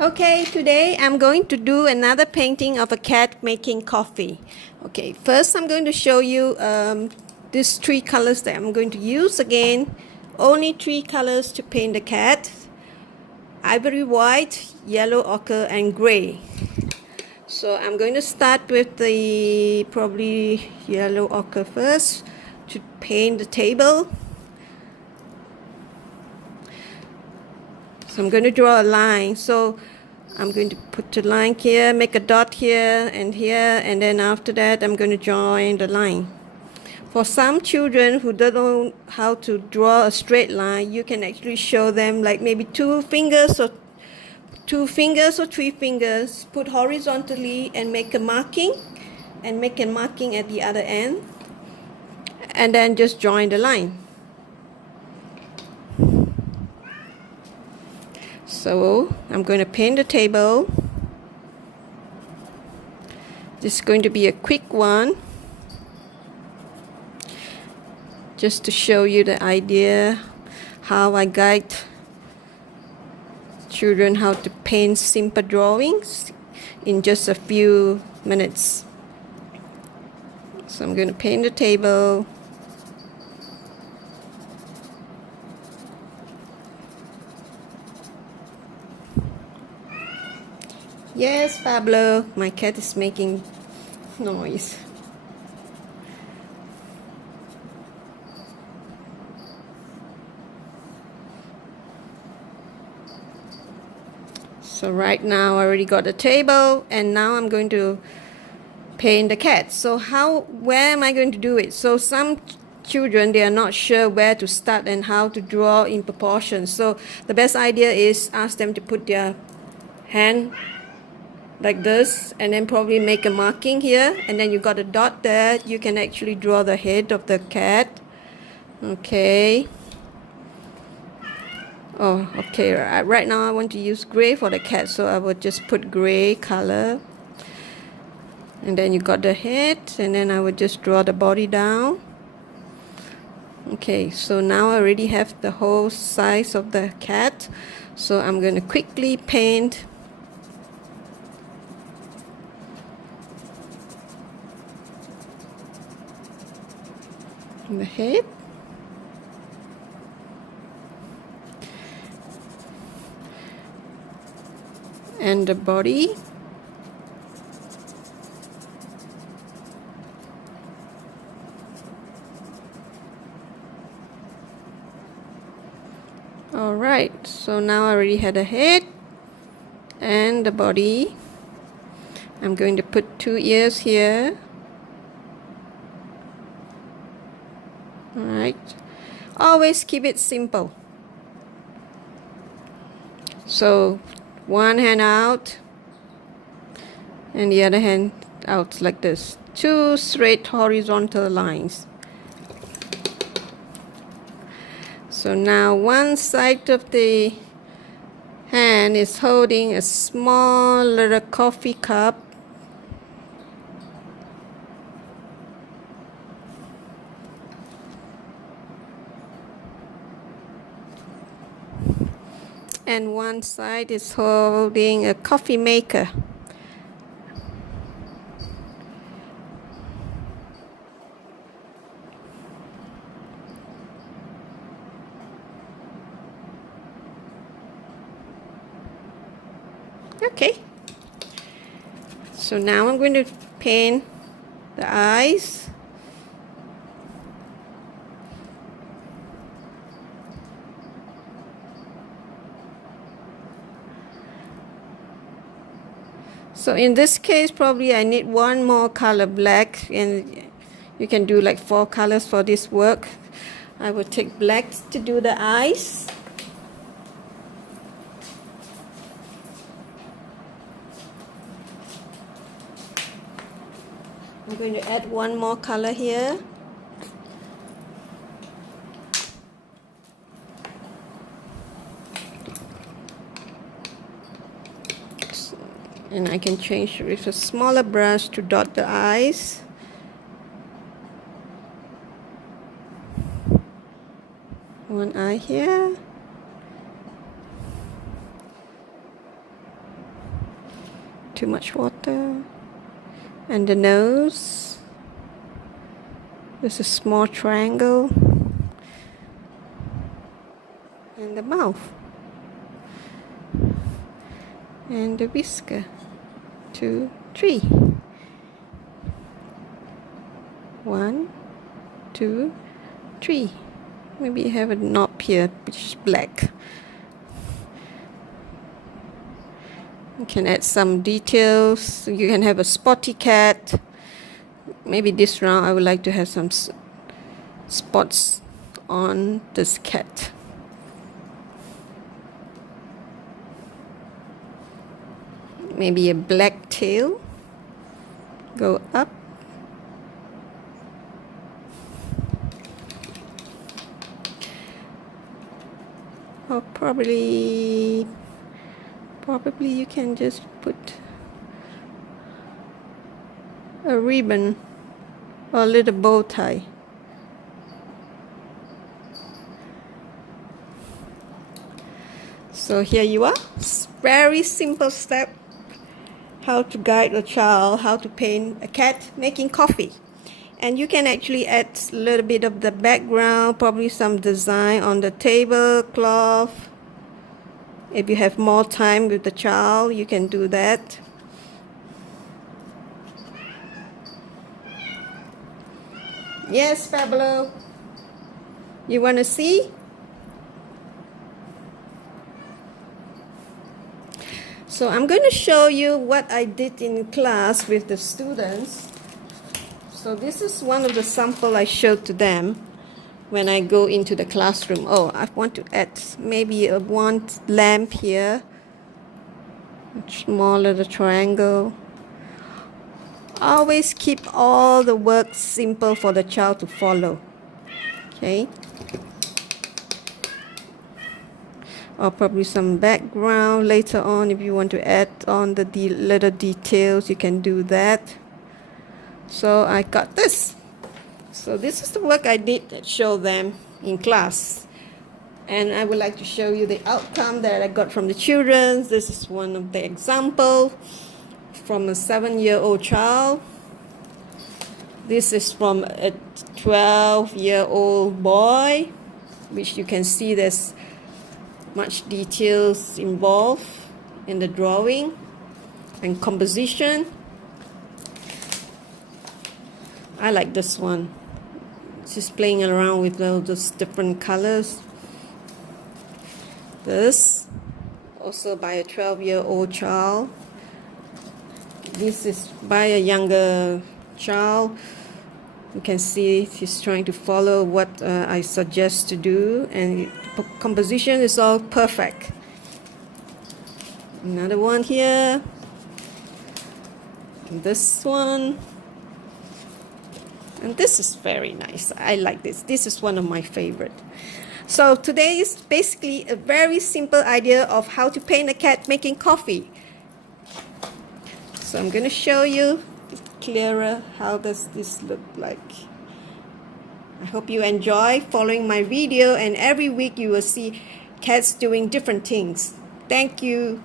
Okay, today I'm going to do another painting of a cat making coffee. Okay, first I'm going to show you these three colors that I'm going to use again. Only three colors to paint the cat: ivory white, yellow ochre, and gray. So I'm going to start with the probably yellow ochre first to paint the table. So I'm going to draw a line. So I'm going to put a line here, make a dot here, and then after that I'm going to join the line. For some children who don't know how to draw a straight line, you can actually show them like maybe two fingers or three fingers, put horizontally and make a marking, at the other end, and then just join the line. So I'm going to paint the table. This is going to be a quick one, just to show you the idea how I guide children how to paint simple drawings in just a few minutes. So I'm going to paint the table. Yes, Pablo, my cat is making noise. So right now I already got the table, and now I'm going to paint the cat. So where am I going to do it? So some children, they are not sure where to start and how to draw in proportion. So the best idea is ask them to put their hand like this, and then probably make a marking here, and then you got a dot there. You can actually draw the head of the cat. Okay. Oh, okay. Right now I want to use gray for the cat, so I will just put gray color. And then you got the head, and then I will just draw the body down. Okay, so now I already have the whole size of the cat. So I'm going to quickly paint the head. And the body. Alright, so now I already had a head and the body. I'm going to put two ears here. Alright, always keep it simple. So one hand out and the other hand out like this. Two straight horizontal lines. So now one side of the hand is holding a small little coffee cup. And one side is holding a coffee maker. Okay, so now I'm going to paint the eyes. So in this case, probably I need one more color, black, and you can do like 4 colors for this work. I will take black to do the eyes. I'm going to add one more color here. And I can change with a smaller brush to dot the eyes. One eye here. too much water. And the nose. There's a small triangle. And the mouth. And the whisker. 2, 3. 1, 2, 3. Maybe you have a knob here which is black. You can add some details. You can have a spotty cat. Maybe this round I would like to have some spots on this cat. Maybe a black tail. Go up. Or probably you can just put a ribbon or a little bow tie. So here you are. Very simple step. How to guide a child, how to paint a cat making coffee. And you can actually add a little bit of the background, probably some design on the tablecloth. If you have more time with the child, you can do that. Yes, Pablo. You want to see? So I'm going to show you what I did in class with the students. So this is one of the sample I showed to them when I go into the classroom. Oh, I want to add maybe one lamp here, a small little triangle. Always keep all the work simple for the child to follow. Okay. Or probably some background later on. If you want to add on the little details, you can do that. So I got this. So this is the work I did that show them in class. And I would like to show you the outcome that I got from the children. This is one of the example from a 7-year-old child. This is from a 12-year-old boy, which you can see there's much details involved in the drawing and composition. I like this one. Just playing around with all those different colors. This also by a 12-year-old child. This is by a younger child. You can see he's trying to follow what I suggest to do, and the composition is all perfect. Another one here. And this one. And this is very nice. I like this. This is one of my favorite. So today is basically a very simple idea of how to paint a cat making coffee. So I'm going to show you clearer how does this look like. I hope you enjoy following my video, and every week you will see cats doing different things. Thank you.